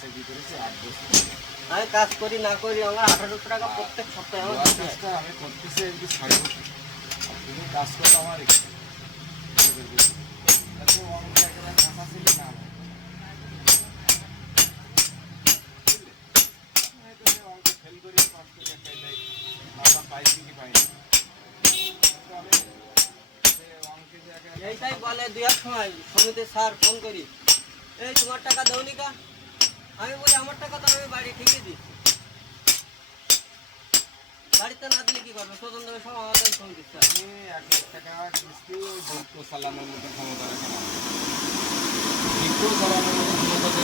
চাকরি করেছি 8 বছর। আমি কাজ করি না করি আমার 1800 টাকা প্রত্যেক সপ্তাহে আমার দিতে হয়। কাজটা আমি করতেছি আর কি 6 বছর। আর তুমি কাজ করো আমার এখানে। এত অঙ্ক একেবারে কাঁচা ছিল না আমার। হয়তো সে অঙ্ক ফেল করি পাস করি একটাই যাই আমরা পাইছি কি পাইনি। কিন্তু আমি সে অঙ্কে যে একেবারে এইটাই বলে দুই এক সময় সমিতির স্যার ফোন করি, এই তোমার টাকা দাওনি কা? আমি বলি আমার টাকা তো আমি বাড়ি ঠিকই দিচ্ছি, বাড়িতে না দিলে কি করবে? স্বজন দেবে সব আমাদের ফোন দিচ্ছে। আমি 1 লাখ টাকা কিস্তি বলতো চালানোর মতো ক্ষমতা রাখে না।